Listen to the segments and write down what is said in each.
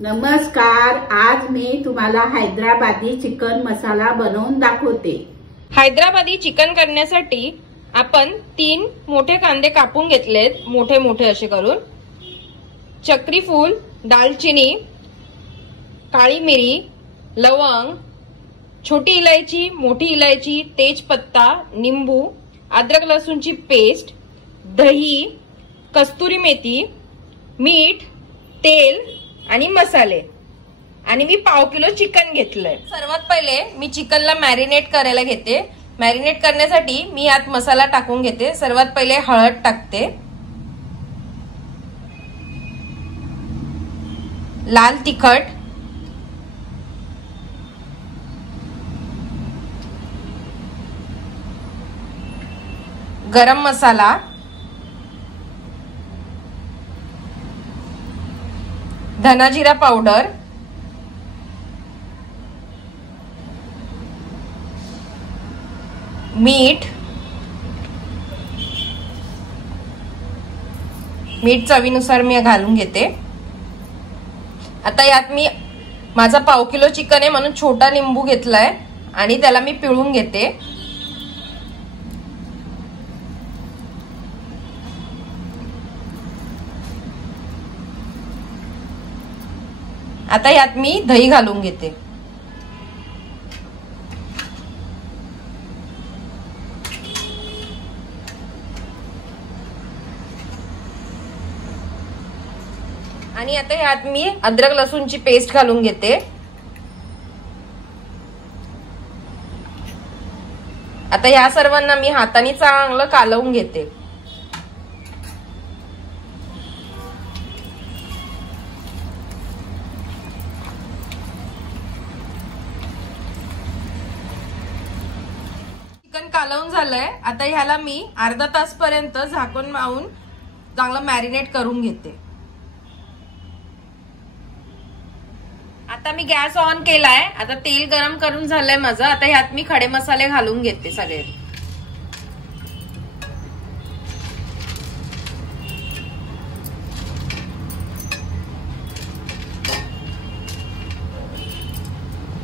नमस्कार, आज मी तुम्हाला हैदराबादी चिकन मसाला बनवून दाखवते। हैदराबादी चिकन करण्यासाठी आपण 3 मोठे कांदे कापून घेतलेत, मोठे मोठे असे करून। चक्री फूल, दालचिनी, काळी मिरी, लवंग, छोटी इलायची, मोठी इलायची, तेजपत्ता, निंबू, अद्रक लसूणची पेस्ट, दही, कस्तुरी मेथी, मीठ, तेल आणि मसाले। आणि मी पाव किलो चिकन घेतलंय। सर्वात पहिले मी चिकनला मॅरिनेट करायला घेते। मॅरिनेट करण्यासाठी मी यात मसाला टाकून घेते। सर्वात पहिले हळद टाकते, लाल तिखट, गरम मसाला, धना जिरा पावडर, मीठ चवीनुसार मी घालून घेते। आता यात मी माझा पाव किलो चिकन आहे म्हणून छोटा लिंबू घेतलाय आणि त्याला मी पिळून घेते। आता यात मी दही घालून घेते। आणि आता यात मी अद्रक लसूणची पेस्ट घालून घेते। आता या सर्वांना मी हाताने चांगलं कालवून घेते। चिकन कालवून झालंय। आता ह्याला मी अर्धा तास पर्यंत झाकून मारून चांगलं मॅरिनेट करून घेते। आता मी गॅस ऑन केलाय। आता तेल गरम करून झालंय माझं। आता ह्यात मी खडे मसाले घालून घेते सगळे।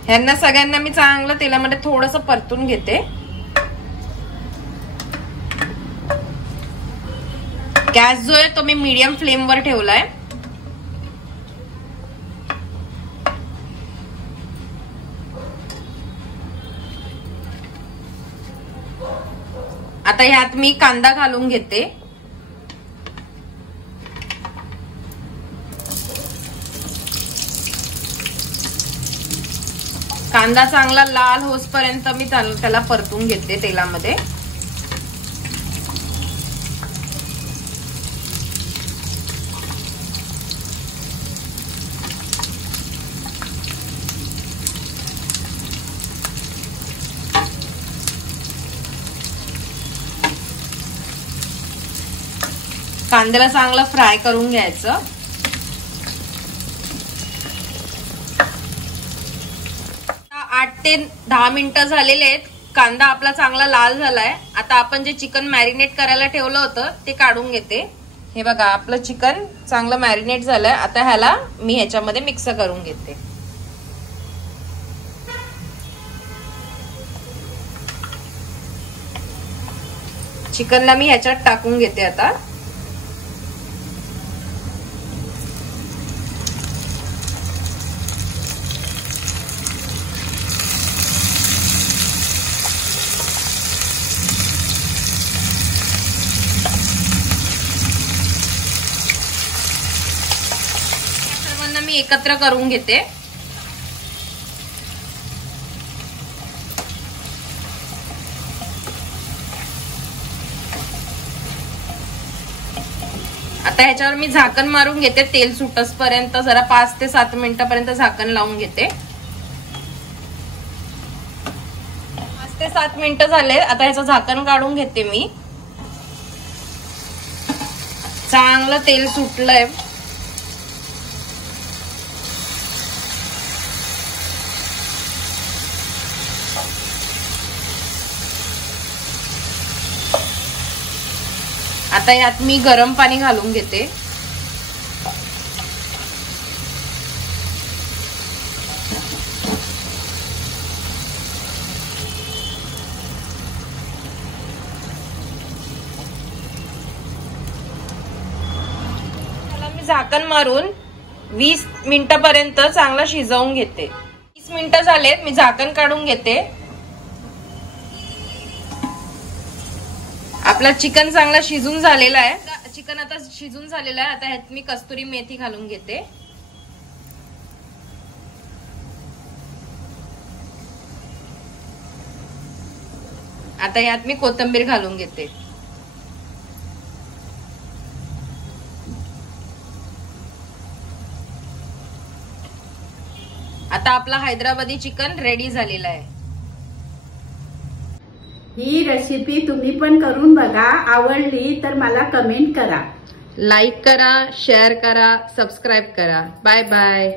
ह्यांना सगळ्यांना मी चांगलं तेलामध्ये थोडंसं परतून घेते। गॅस जो आहे तो मी मीडियम फ्लेम वर ठेवलाय। आता ह्यात मी कांदा घालून घेते। कांदा चांगला लाल होसपर्यंत मी त्याला परतून घेते तेलामध्ये। कांद्याला चांगलं फ्राय करून घ्यायचं। 8 ते 10 मिनिटं झालेले आहेत। कांदा आपला चांगला लाल झालाय। आता आपण जे चिकन मॅरिनेट करायला ठेवलं होतं ते काढून घेते। हे बघा, आपलं चिकन चांगलं मॅरिनेट झालंय। आता ह्याला मी ह्याच्यामध्ये मिक्स करून घेते। चिकनला मी ह्याच्यात टाकून घेते आता। मी एकत्र करून घेते। आता ह्याच्यावर मी झाकण मारून घेते तेल सुटसपर्यंत। जरा 5 ते 7 मिनिटापर्यंत झाकण लावून घेते। 5 ते 7 मिनिटं झाले। आता ह्याचं झाकण काढून घेते मी। चांगलं तेल सुटलंय। आता यात मी गरम पाणी घालून घेते। मी झाकण मारून 20 मिनिटापर्यंत चांगला शिजवून घेते. 20 मिनिटं झालेत, मी झाकण काढून घेते. आपला चिकन चांगला शिजून झालेला आहे. चिकन आता शिजून झालेलं आहे. आता ह्यात मी कस्तुरी मेथी घालून घेते. आता यात मी कोथिंबीर घालून घेते. आता आपला हैदराबादी चिकन रेडी झालेला आहे. ही रेसिपी तुम्ही पण करून बघा. आवडली तर मला कमेंट करा, लाईक करा, शेअर करा, सबस्क्राईब करा. Bye bye.